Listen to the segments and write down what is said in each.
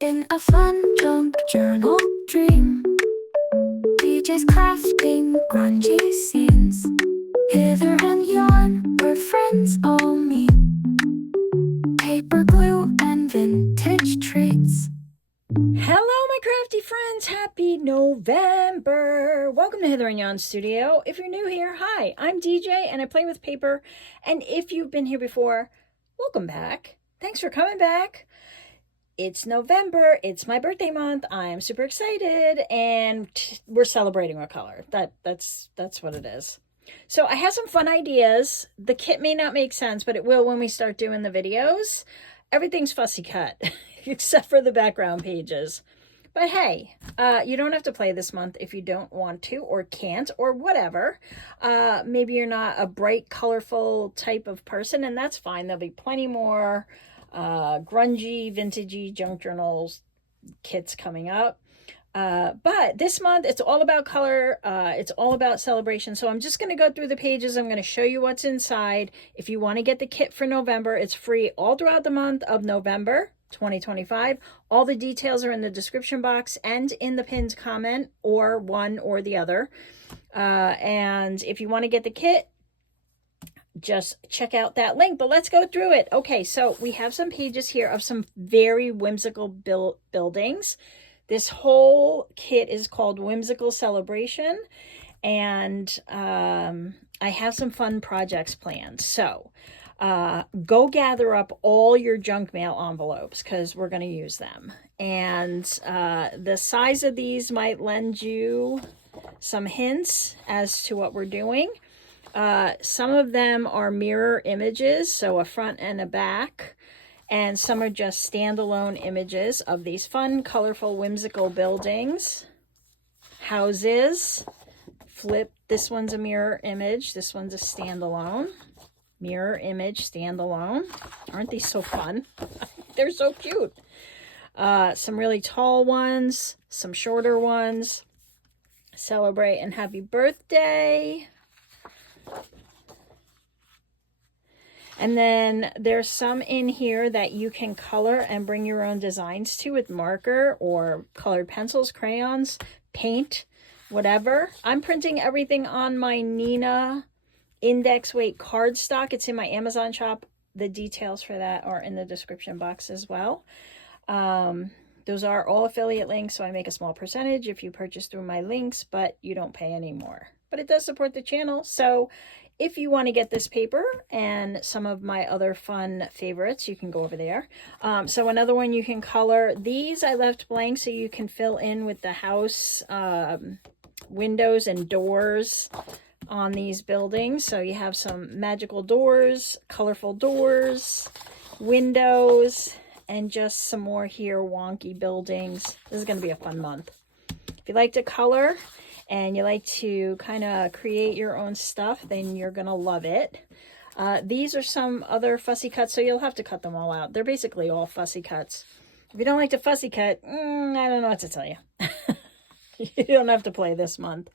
In a fun junk journal dream, DJ's crafting grungy scenes. Hither and yon, where friends all meet. Paper glue and vintage treats. Hello, my crafty friends. Happy November. Welcome to Hither and Yon Studio. If you're new here, hi, I'm DJ and I play with paper. And if you've been here before, welcome back. Thanks for coming back. It's November. It's my birthday month. I'm super excited and we're celebrating with color. That's what it is. So I have some fun ideas. The kit may not make sense, but it will when we start doing the videos. Everything's fussy cut except for the background pages. But hey, you don't have to play this month if you don't want to or can't or whatever. Maybe you're not a bright, colorful type of person, and that's fine. There'll be plenty more grungy, vintagey junk journals kits coming up. But this month, it's all about color. It's all about celebration. So I'm just going to go through the pages. I'm going to show you what's inside. If you want to get the kit for November, it's free all throughout the month of November 2025. All the details are in the description box and in the pinned comment, or one or the other. And if you want to get the kit, just check out that link. But let's go through it. Okay, so we have some pages here of some very whimsical buildings. This whole kit is called Whimsical Celebration, and I have some fun projects planned. So go gather up all your junk mail envelopes because we're going to use them. And the size of these might lend you some hints as to what we're doing. Some of them are mirror images, so a front and a back. And some are just standalone images of these fun, colorful, whimsical buildings, houses. Flip. This one's a mirror image. This one's a standalone. Mirror image, standalone. Aren't these so fun? They're so cute. Some really tall ones, some shorter ones. Celebrate and happy birthday. And then there's some in here that you can color and bring your own designs to with marker or colored pencils, crayons, paint, whatever. I'm printing everything on my Nina index weight cardstock. It's in my Amazon shop. The details for that are in the description box as well. Those are all affiliate links, so I make a small percentage if you purchase through my links, but you don't pay anymore. But it does support the channel, so if you want to get this paper and some of my other fun favorites, you can go over there. So another one you can color. These I left blank so you can fill in with the house windows and doors on these buildings. So you have some magical doors, colorful doors, windows, and just some more here wonky buildings. This is going to be a fun month. If you like to color and you like to kind of create your own stuff, then you're going to love it. These are some other fussy cuts, so you'll have to cut them all out. They're basically all fussy cuts. If you don't like to fussy cut, I don't know what to tell you. You don't have to play this month.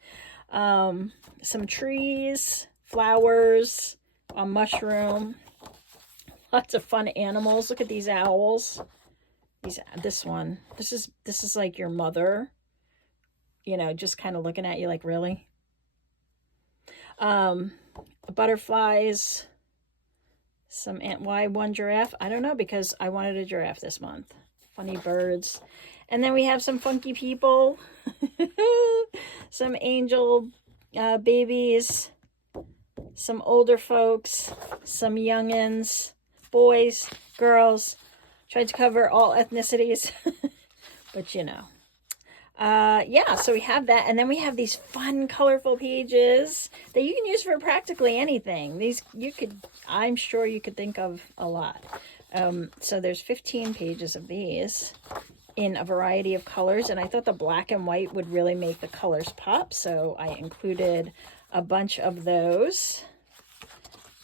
Some trees, flowers, a mushroom, lots of fun animals. Look at these owls. This one. This is like your mother. You know, just kind of looking at you like, really? Butterflies, some why one giraffe? I don't know, because I wanted a giraffe this month. Funny birds. And then we have some funky people, some angel babies, some older folks, some youngins, boys, girls. Tried to cover all ethnicities, but you know. Yeah, so we have that, and then we have these fun, colorful pages that you can use for practically anything. These I'm sure you could think of a lot. So there's 15 pages of these in a variety of colors, and I thought the black and white would really make the colors pop, so I included a bunch of those.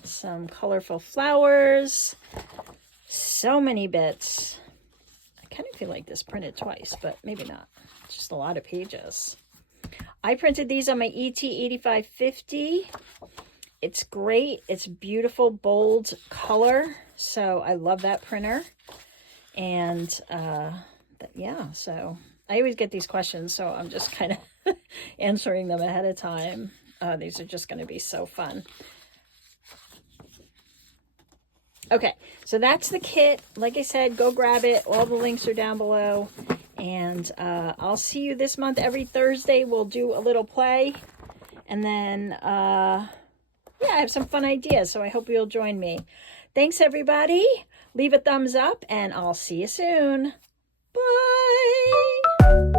Some colorful flowers, so many bits. I kind of feel like this printed twice, but maybe not. It's just a lot of pages. I printed these on my ET8550. It's great. It's beautiful, bold color. So I love that printer. And yeah, so I always get these questions, so I'm just kind of answering them ahead of time. These are just going to be so fun. Okay, so that's the kit. Like I said, go grab it. All the links are down below. And I'll see you this month. Every Thursday, we'll do a little play. And then, yeah, I have some fun ideas, so I hope you'll join me. Thanks, everybody. Leave a thumbs up, and I'll see you soon. Bye.